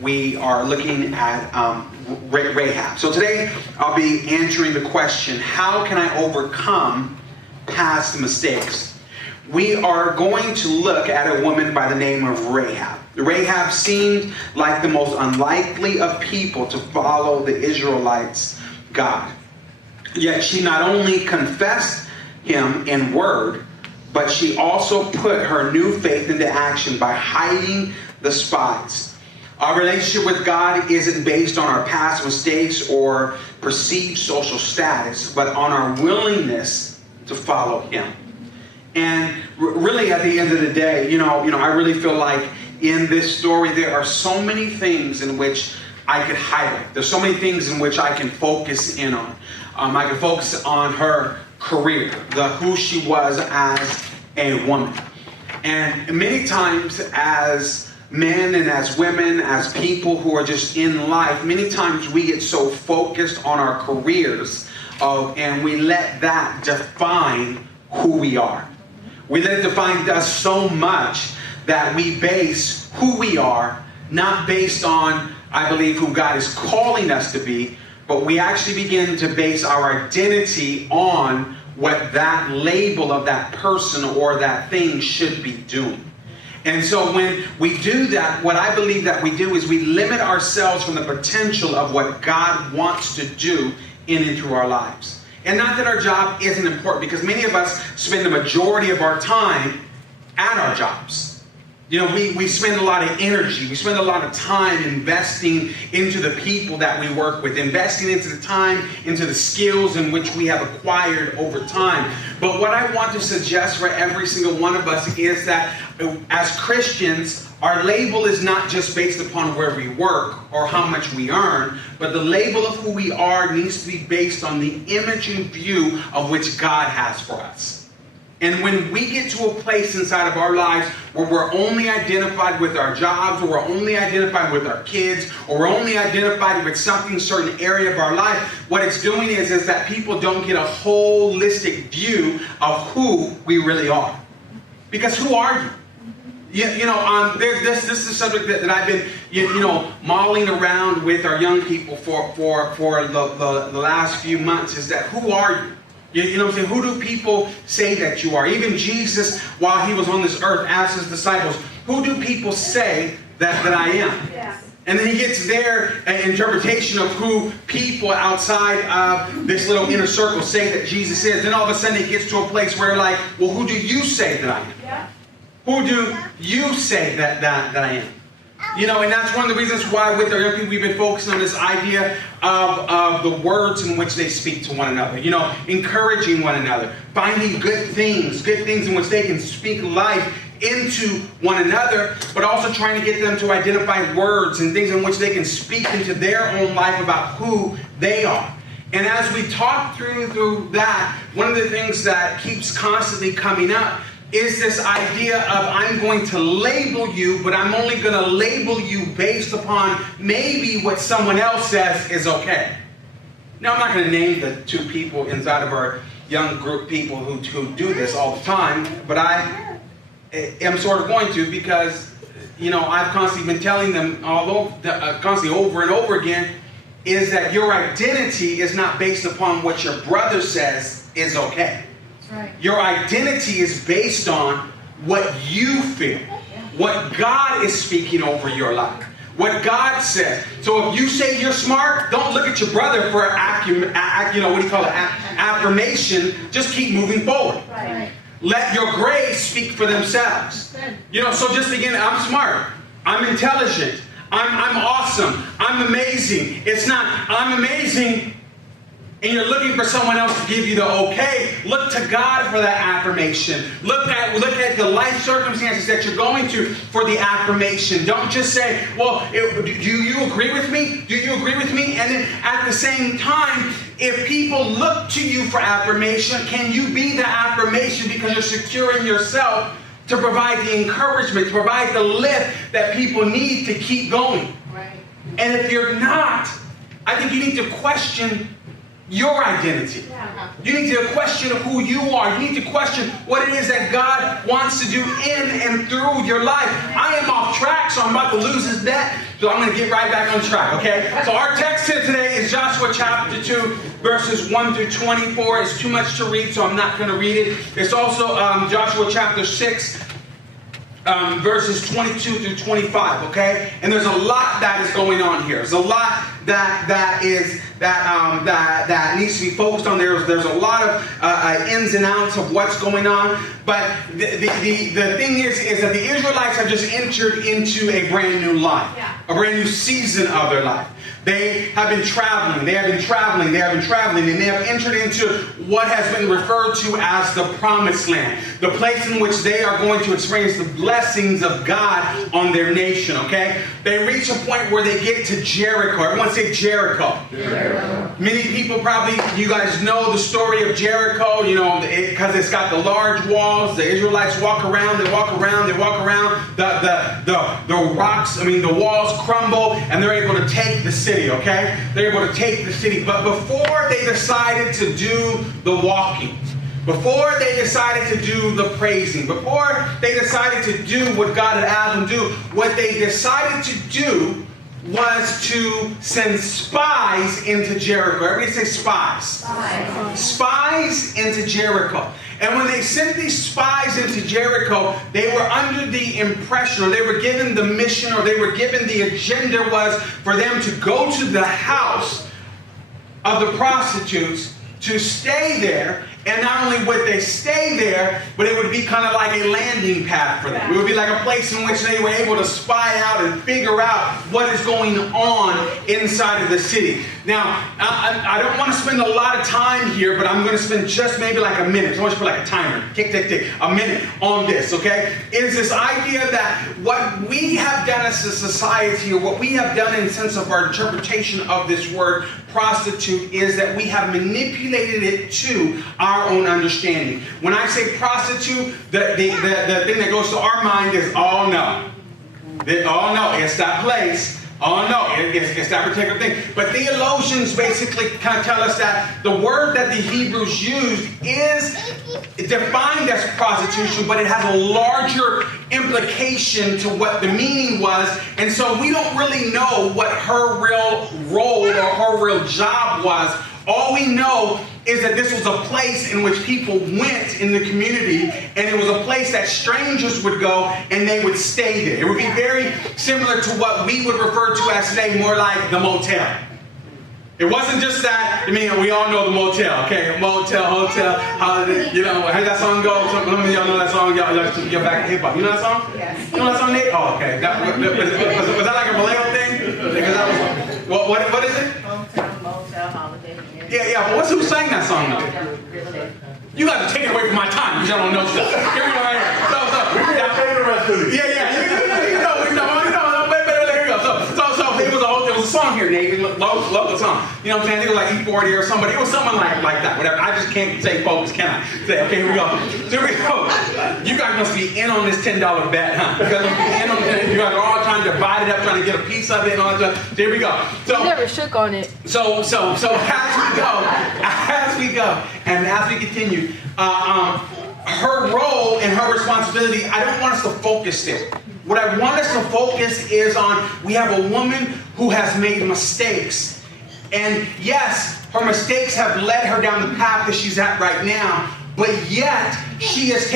we are looking at Rahab. So today I'll be answering the question, how can I overcome past mistakes? We are going to look at a woman by the name of Rahab. Rahab seemed like the most unlikely of people to follow the Israelites God. Yet she not only confessed him in word, but she also put her new faith into action by hiding the spies. Our relationship with God isn't based on our past mistakes or perceived social status, but on our willingness to follow him. And really at the end of the day, I really feel like in this story there are so many things in which I could highlight. There's so many things in which I can focus in on. I can focus on her career, who she was as a woman. And many times as men and as women, as people who are just in life, many times we get so focused on our careers and we let that define who we are. We let it define us so much that we base who we are not based on, I believe, who God is calling us to be, but we actually begin to base our identity on what that label of that person or that thing should be doing. And so when we do that, what I believe that we do is we limit ourselves from the potential of what God wants to do in and through our lives. And not that our job isn't important, because many of us spend the majority of our time at our jobs. We spend a lot of energy. We spend a lot of time investing into the people that we work with, investing into the time, into the skills in which we have acquired over time. But what I want to suggest for every single one of us is that as Christians, our label is not just based upon where we work or how much we earn, but the label of who we are needs to be based on the image and view of which God has for us. And when we get to a place inside of our lives where we're only identified with our jobs, or we're only identified with our kids, or we're only identified with something, certain area of our life, what it's doing is that people don't get a holistic view of who we really are. Because who are you? This is a subject that I've been, mulling around with our young people for the last few months, is that who are you? You know what I'm saying? Who do people say that you are? Even Jesus, while he was on this earth, asked his disciples, who do people say that I am? Yes. And then he gets their interpretation of who people outside of this little inner circle say that Jesus is. Then all of a sudden he gets to a place where like, well, who do you say that I am? Yeah. Who do you say that I am? And that's one of the reasons why with our young people we've been focusing on this idea of the words in which they speak to one another. Encouraging one another, finding good things in which they can speak life into one another, but also trying to get them to identify words and things in which they can speak into their own life about who they are. And as we talk through that, one of the things that keeps constantly coming up is this idea of I'm going to label you, but I'm only going to label you based upon maybe what someone else says is okay. Now, I'm not going to name the two people inside of our young group people who do this all the time, but I am sort of going to, because, I've constantly been telling them constantly over and over again, is that your identity is not based upon what your brother says is okay. Right. Your identity is based on what you feel, what God is speaking over your life, what God says. So if you say you're smart, don't look at your brother for affirmation. Just keep moving forward. Right. Let your grades speak for themselves. So just begin, I'm smart, I'm intelligent, I'm awesome, I'm amazing. It's not, I'm amazing, and you're looking for someone else to give you the okay. Look to God for that affirmation. Look at the life circumstances that you're going to for the affirmation. Don't just say, well, do you agree with me? Do you agree with me? And then at the same time, if people look to you for affirmation, can you be the affirmation because you're secure in yourself to provide the encouragement, to provide the lift that people need to keep going? Right. And if you're not, I think you need to question your identity. You need to question who you are. You need to question what it is that God wants to do in and through your life. I am off track, so I'm about to lose this bet. So I'm going to get right back on track, okay? So our text here today is Joshua chapter 2, verses 1 through 24. It's too much to read, so I'm not going to read it. It's also Joshua chapter 6, verses 22 through 25, okay? And there's a lot that is going on here. There's a lot that needs to be focused on. There's a lot of ins and outs of what's going on. But the thing is that the Israelites have just entered into a brand new life, a brand new season of their life. They have been traveling, and they have entered into what has been referred to as the promised land, the place in which they are going to experience the blessings of God on their nation, okay? They reach a point where they get to Jericho. Everyone say Jericho. Jericho. Many people probably, you guys know the story of Jericho, you know, because it's got the large walls. The Israelites walk around, the rocks, the walls crumble, and they're able to take the city, okay? They're able to take the city. But before they decided to do the walking, before they decided to do the praising, before they decided to do what God had asked them to do, what they decided to do was to send spies into Jericho. Everybody say spies. Spies into Jericho. And when they sent these spies into Jericho, they were under the impression, or they were given the mission, or they were given the agenda was for them to go to the house of the prostitutes, to stay there. And not only would they stay there, but it would be kind of like a landing pad for them. It would be like a place in which they were able to spy out and figure out what is going on inside of the city. Now, I don't want to spend a lot of time here, but I'm going to spend just maybe like a minute. So I want you to put like a timer, tick, tick, tick, a minute on this, okay? It is this idea that what we have done as a society, or what we have done in the sense of our interpretation of this word prostitute, is that we have manipulated it to our own understanding. When I say prostitute, the thing that goes to our mind is, oh no, it's that place. Oh no, it's that particular thing. But theologians basically kind of tell us that the word that the Hebrews used is defined as prostitution, but it has a larger implication to what the meaning was. And so we don't really know what her real role or her real job was. All we know is that this was a place in which people went in the community, and it was a place that strangers would go and they would stay there. It would be very similar to what we would refer to as today, more like the motel. It wasn't just that. We all know the motel, okay? Motel, hotel, holiday. How that song go? Some of y'all know that song. Y'all get back to hip hop. You know that song? Yes. You know that song, Nate? Oh, okay. Was that like a Vallejo thing? Because that was, what is it? Motel, holiday. Yeah, but who sang that song though? You got to take it away from my time because y'all don't know stuff. Here we go right here. It was a song here, Nate. Local song. You know what I'm saying? I think it was like E40 or somebody. It was someone like that. Whatever. I just can't say focus, can I? Say, okay, here we go. Here we go. You guys must be in on this $10 bet, huh? You guys are all trying to divide it up, trying to get a piece of it and all that stuff. Here we go. So you never shook on it. So as we go, and as we continue, her role and her responsibility, I don't want us to focus there. What I want us to focus is on, we have a woman who has made mistakes. And yes, her mistakes have led her down the path that she's at right now. But yet, she has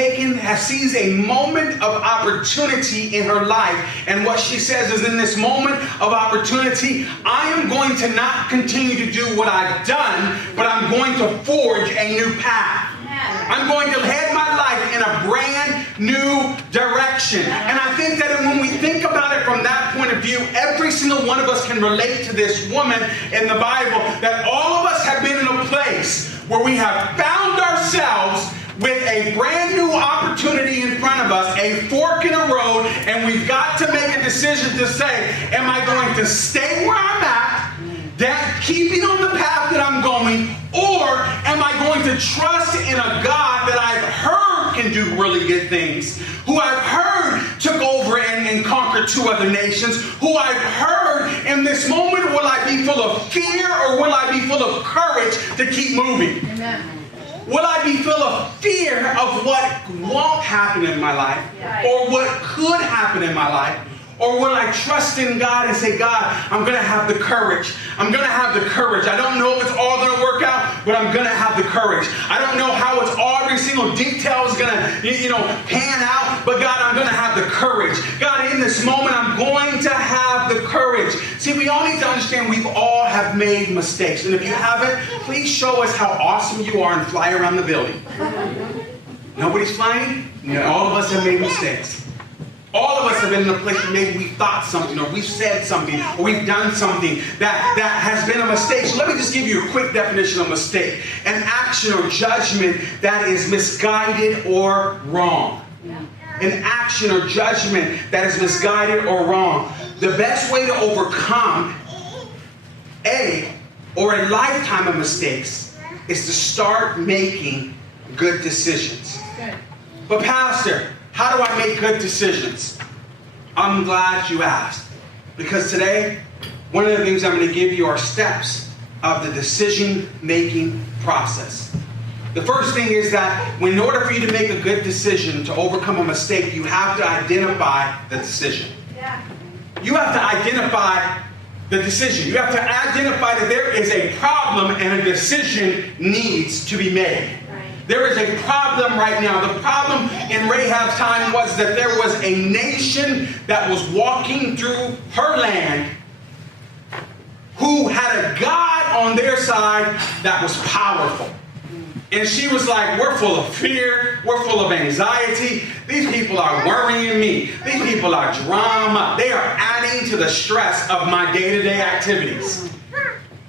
seized a moment of opportunity in her life. And what she says is, in this moment of opportunity, I am going to not continue to do what I've done, but I'm going to forge a new path. I'm going to head my life in a brand new direction. And I think that when we think about it from that point of view, every single one of us can relate to this woman in the Bible, that all of us have been in a place where we have found ourselves with a brand new opportunity in front of us, a fork in a road, and we've got to make a decision to say, am I going to stay where I'm at, keeping on the path that I'm going, or am I going to trust in a God that I've heard can do really good things, who I've heard took over and and conquer 2 other nations. Who I've heard in this moment, will I be full of fear or will I be full of courage to keep moving? Amen. Will I be full of fear of what won't happen in my life or what could happen in my life? Or will I trust in God and say, God, I'm going to have the courage. I'm going to have the courage. I don't know if it's all going to work out, but I'm going to have the courage. I don't know how it's all, every single detail is going to, pan out, but God, I'm going to have the courage. God, in this moment, I'm going to have the courage. See, we all need to understand we all have made mistakes. And if you haven't, please show us how awesome you are and fly around the building. Nobody's flying? All of us have made mistakes. All of us have been in a place where maybe we thought something or we've said something or we've done something that has been a mistake. So let me just give you a quick definition of mistake. An action or judgment that is misguided or wrong. An action or judgment that is misguided or wrong. The best way to overcome a lifetime of mistakes is to start making good decisions. But Pastor, how do I make good decisions? I'm glad you asked. Because today, one of the things I'm going to give you are steps of the decision-making process. The first thing is that in order for you to make a good decision to overcome a mistake, you have to identify the decision. You have to identify the decision. You have to identify that there is a problem and a decision needs to be made. There is a problem right now. The problem in Rahab's time was that there was a nation that was walking through her land who had a God on their side that was powerful. And she was like, we're full of fear. We're full of anxiety. These people are worrying me. These people are drama. They are adding to the stress of my day-to-day activities.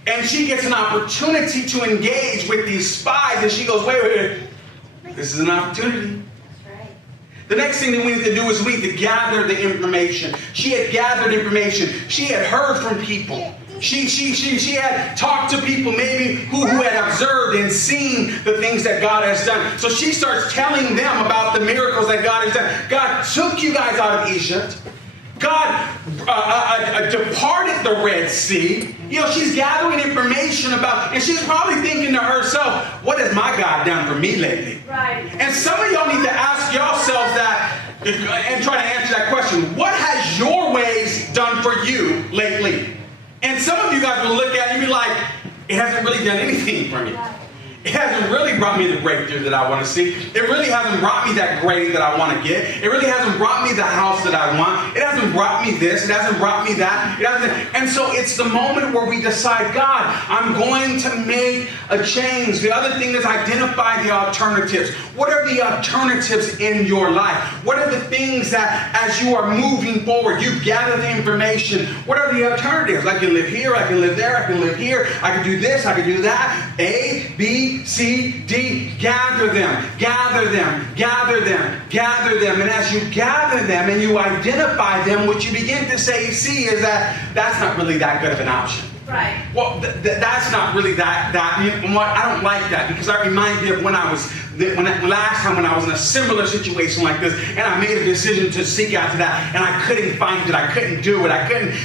And she gets an opportunity to engage with these spies. And she goes, wait. This is an opportunity. That's right. The next thing that we need to do is we need to gather the information. She had gathered information. She had heard from people. She had talked to people maybe who had observed and seen the things that God has done. So she starts telling them about the miracles that God has done. God took you guys out of Egypt. God departed the Red Sea. She's gathering information about, and she's probably thinking to herself, what has my God done for me lately? Right. And some of y'all need to ask yourselves that and try to answer that question. What has your ways done for you lately? And some of you guys will look at it and be like, it hasn't really done anything for me. It hasn't really brought me the breakthrough that I want to see. It really hasn't brought me that grade that I want to get. It really hasn't brought me the house that I want. It hasn't brought me this. It hasn't brought me that. And so it's the moment where we decide, God, I'm going to make a change. The other thing is identify the alternatives. What are the alternatives in your life? What are the things that as you are moving forward, you've gathered the information. What are the alternatives? I can live here. I can live there. I can live here. I can do this. I can do that. A, B, C, D, gather them, gather them, gather them, gather them. And as you gather them and you identify them, what you begin to see is that that's not really that good of an option. Right. Well, that's not really that. You know what? I don't like that because I remind me of last time when I was in a similar situation like this, and I made a decision to seek after that, and I couldn't find it. I couldn't do it. I couldn't,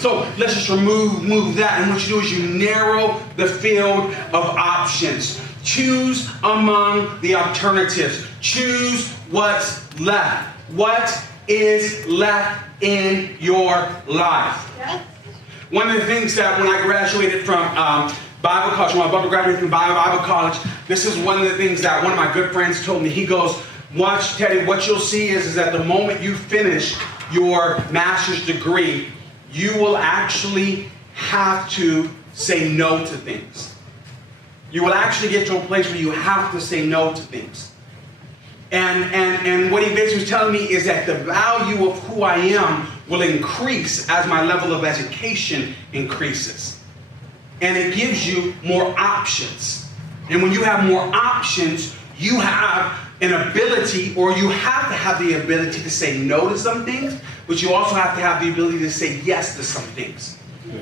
So let's just remove that, and what you do is you narrow the field of options. Choose among the alternatives. Choose what's left. What is left in your life? Yeah. One of the things that when I graduated from Bible college, when I graduated from Bible college, this is one of the things that one of my good friends told me. He goes, watch, Teddy, what you'll see is that the moment you finish your master's degree, you will actually have to say no to things. You will actually get to a place where you have to say no to things. And what he basically was telling me is that the value of who I am will increase as my level of education increases. And it gives you more options. And when you have more options, you have an ability, or you have to have the ability to say no to some things, but you also have to have the ability to say yes to some things.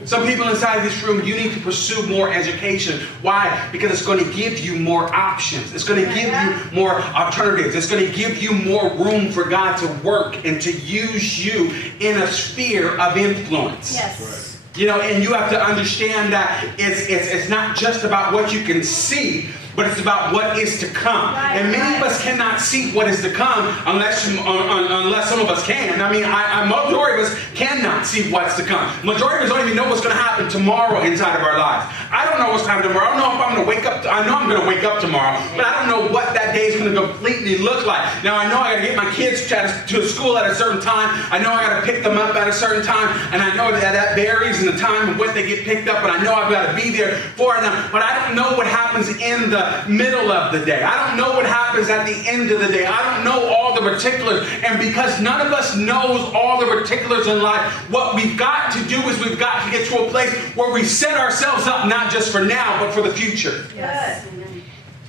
Some people inside this room, you need to pursue more education. Why? Because it's going to give you more options. It's going to give you more alternatives. It's going to give you more room for God to work and to use you in a sphere of influence. Yes. You know, and you have to understand that it's not just about what you can see, but it's about what is to come. Right, and many of us cannot see what is to come unless some of us can. I mean, majority of us cannot see what's to come. Majority of us don't even know what's going to happen tomorrow inside of our lives. I don't know what's happening tomorrow. I don't know if I'm going to wake up. I know I'm going to wake up tomorrow, but I don't know what that day is going to completely look like. Now, I know I got to get my kids to school at a certain time. I know I got to pick them up at a certain time, and I know that varies in the time of when they get picked up, but I know I've got to be there for them. But I don't know what happens in the middle of the day. I don't know what happens at the end of the day. I don't know all the particulars. And because none of us knows all the particulars in life, what we've got to do is we've got to get to a place where we set ourselves up not just for now, but for the future. Yes.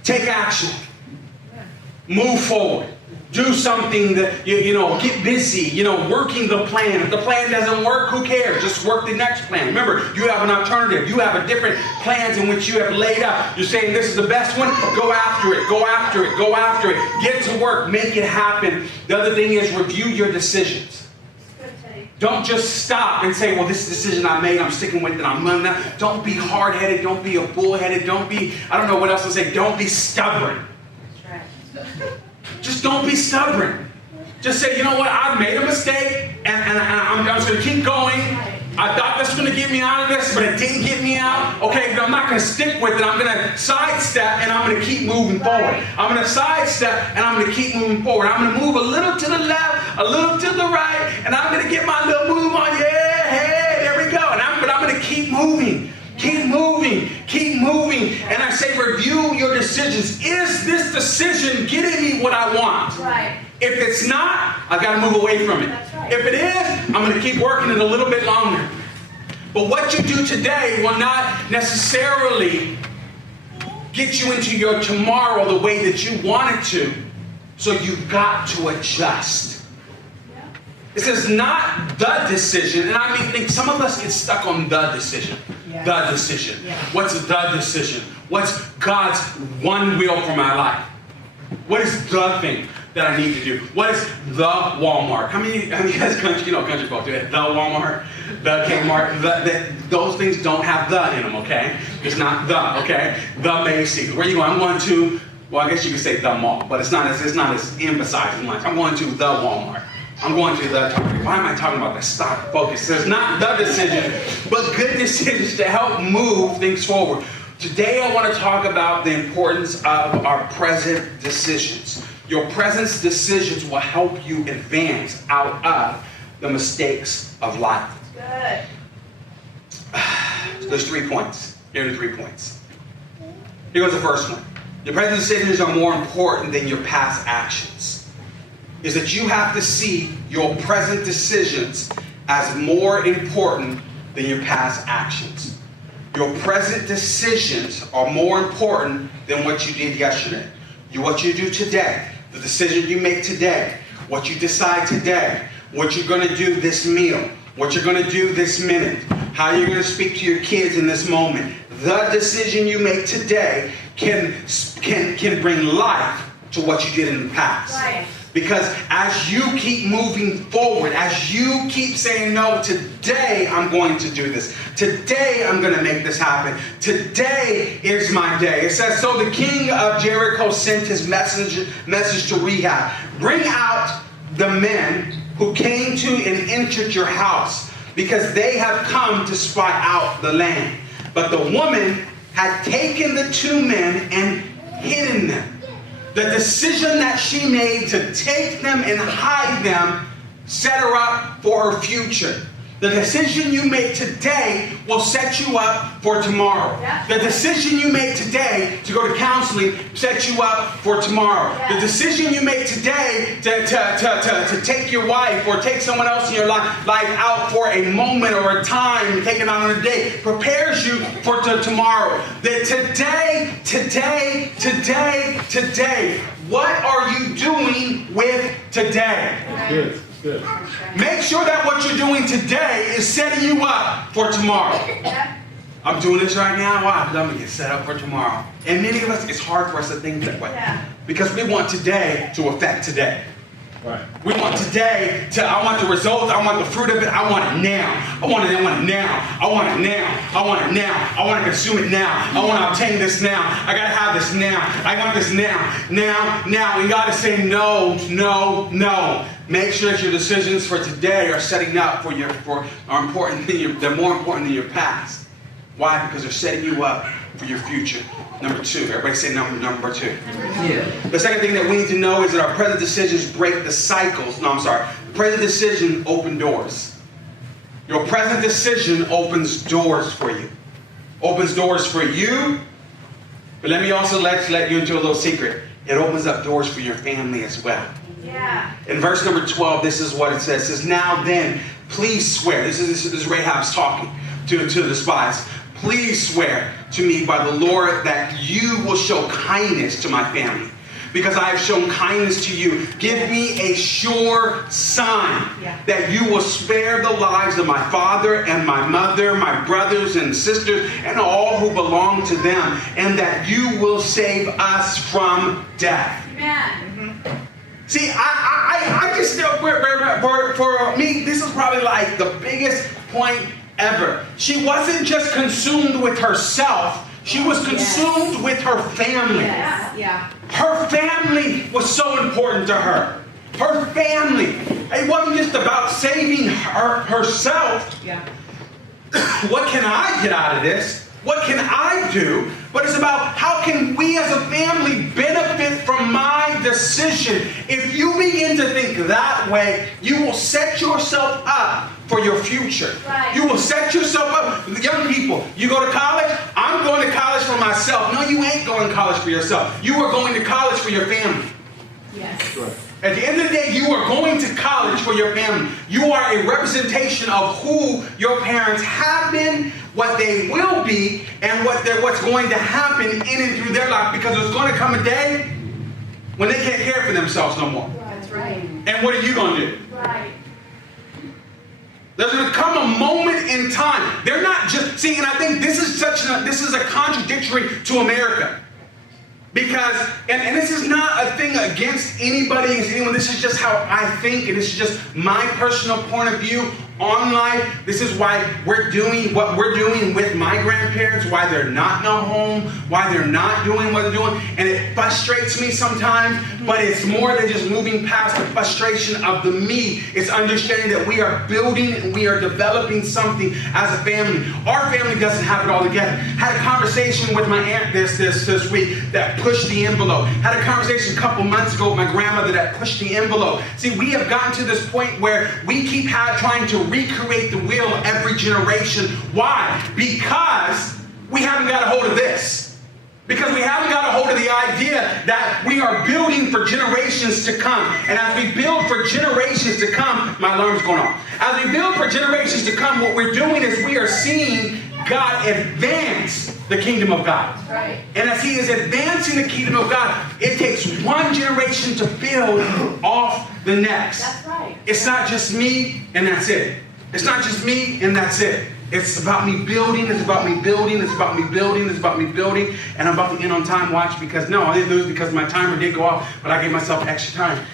Take action. Move forward. Do something that, you know, get busy, you know, working the plan. If the plan doesn't work, who cares? Just work the next plan. Remember, you have an alternative. You have a different plans in which you have laid out. You're saying this is the best one. Go after it. Go after it. Go after it. Get to work. Make it happen. The other thing is review your decisions. Don't just stop and say, well, this is the decision I made. I'm sticking with it. I'm running that. Don't be hard-headed. Don't be a bull-headed. Don't be, I don't know what else to say. Don't be stubborn. Just don't be stubborn. Just say, you know what, I've made a mistake, and I'm just going to keep going. I thought this was going to get me out of this, but it didn't get me out. Okay, but I'm not going to stick with it. I'm going to sidestep, and I'm going to keep moving forward. I'm going to sidestep, and I'm going to keep moving forward. I'm going to move a little to the left, a little to the right, and I'm going to get my little move on. Yeah, hey, there we go. But I'm going to keep moving. Keep moving, keep moving. And I say review your decisions. Is this decision getting me what I want? Right. If it's not, I've got to move away from it. That's right. If it is, I'm going to keep working it a little bit longer. But what you do today will not necessarily get you into your tomorrow the way that you want it to. So you've got to adjust. It says not the decision, and I think some of us get stuck on the decision. Yeah. The decision. Yeah. What's the decision? What's God's one will for my life? What is the thing that I need to do? What is the Walmart? How many of you guys country folk do it? The Walmart, the Kmart, those things don't have the in them, okay? It's not the, okay? The Macy's. Where are you going? I'm going to, well, I guess you could say the mall, but it's not as emphasized much. I'm going to the Walmart. I'm going to the Target. Why am I talking about the stock focus? It's not the decision, but good decisions to help move things forward. Today I want to talk about the importance of our present decisions. Your present decisions will help you advance out of the mistakes of life. Good. There's 3 points. Here are the 3 points. Here goes the first one. Your present decisions are more important than your past actions. Is that you have to see your present decisions as more important than your past actions. Your present decisions are more important than what you did yesterday. What you do today, the decision you make today, what you decide today, what you're going to do this meal, what you're going to do this minute, how you're going to speak to your kids in this moment. The decision you make today can bring life to what you did in the past. Right. Because as you keep moving forward, as you keep saying, no, today I'm going to do this. Today I'm going to make this happen. Today is my day. It says, so the king of Jericho sent his message to Rahab. Bring out the men who came to and entered your house, because they have come to spy out the land. But the woman had taken the 2 men and hidden them. The decision that she made to take them and hide them set her up for her future. The decision you make today will set you up for tomorrow. Yeah. The decision you make today to go to counseling sets you up for tomorrow. Yeah. The decision you make today to take your wife or take someone else in your life out for a moment or a time, take it out on a date, prepares you for tomorrow. That today, what are you doing with today? Good. Good. Make sure that what you're doing today is setting you up for tomorrow. I'm doing this right now. Why? Because I'm going to get set up for tomorrow. And many of us, it's hard for us to think that way. Because we want today to affect today. Right. We want today to, I want the results, I want the fruit of it, I want it now. I want it now. I want it now. I want it now. I want to consume it now. I want to obtain this now. I got to have this now. I want this now. Now. And God is saying no. Make sure that your decisions for today are setting up are important they're more important than your past. Why? Because they're setting you up for your future. Number two. Everybody say number two. Yeah. The second thing that we need to know is that our present decisions break the cycles. Present decision open doors. Your present decision opens doors for you. Opens doors for you. But let me also let you into a little secret. It opens up doors for your family as well. Yeah. In verse number 12, this is what it says. It says, now then, please swear. This is Rahab's talking to the spies. Please swear to me by the Lord that you will show kindness to my family, because I have shown kindness to you. Give me a sure sign that you will spare the lives of my father and my mother, my brothers and sisters, and all who belong to them, and that you will save us from death. Amen. See, I just for me, this is probably like the biggest point ever. She wasn't just consumed with herself. She was consumed with her family. Her family was so important to her. Her family. It wasn't just about saving herself. What can I get out of this? What can I do? But it's about how can we as a family benefit from my decision. If you begin to think that way, you will set yourself up for your future. Right. You will set yourself up. Young people, you go to college? I'm going to college for myself. No, you ain't going to college for yourself. You are going to college for your family. Yes. Right. At the end of the day, you are going to college for your family. You are a representation of who your parents have been, what they will be, and what's going to happen in and through their life. Because there's going to come a day when they can't care for themselves no more. That's right. And what are you going to do? Right. There's going to come a moment in time. They're not just, see, and I think this is a contradictory to America. Because, and this is not a thing against anybody, against anyone. This is just how I think, and this is just my personal point of view on life. This is why we're doing what we're doing with my grandparents, why they're not in a home, why they're not doing what they're doing. And it frustrates me sometimes, but it's more than just moving past the frustration of the me. It's understanding that we are building and we are developing something as a family. Our family doesn't have it all together. Had a conversation with my aunt this week that pushed the envelope. Had a conversation a couple months ago with my grandmother that pushed the envelope. See, we have gotten to this point where we keep trying to recreate the wheel every generation. Why? Because we haven't got a hold of this. Because we haven't got a hold of the idea that we are building for generations to come. And as we build for generations to come, my alarm's going off. As we build for generations to come, what we're doing is we are seeing God advance the kingdom of God. Right. And as he is advancing the kingdom of God, it takes one generation to build off the next. That's right. It's not just me and that's it. It's not just me and that's it. It's about me building, it's about me building, it's about me building, it's about me building. And I'm about to end on time watch because, no, I didn't lose because my timer did go off, but I gave myself extra time.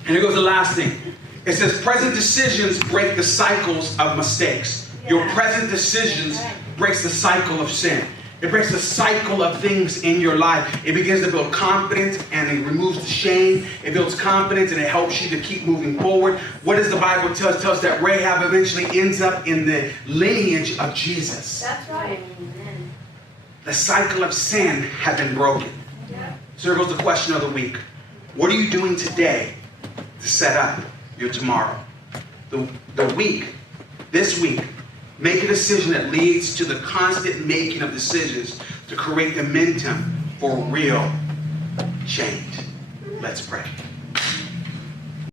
And here goes the last thing. It says, present decisions break the cycles of mistakes. Your present decisions breaks the cycle of sin. It breaks the cycle of things in your life. It begins to build confidence and it removes the shame. It builds confidence and it helps you to keep moving forward. What does the Bible tell us? It tells us that Rahab eventually ends up in the lineage of Jesus. That's right. Amen. The cycle of sin had been broken. Yeah. So here goes the question of the week. What are you doing today to set up your tomorrow? This week, make a decision that leads to the constant making of decisions to create momentum for real change. Let's pray.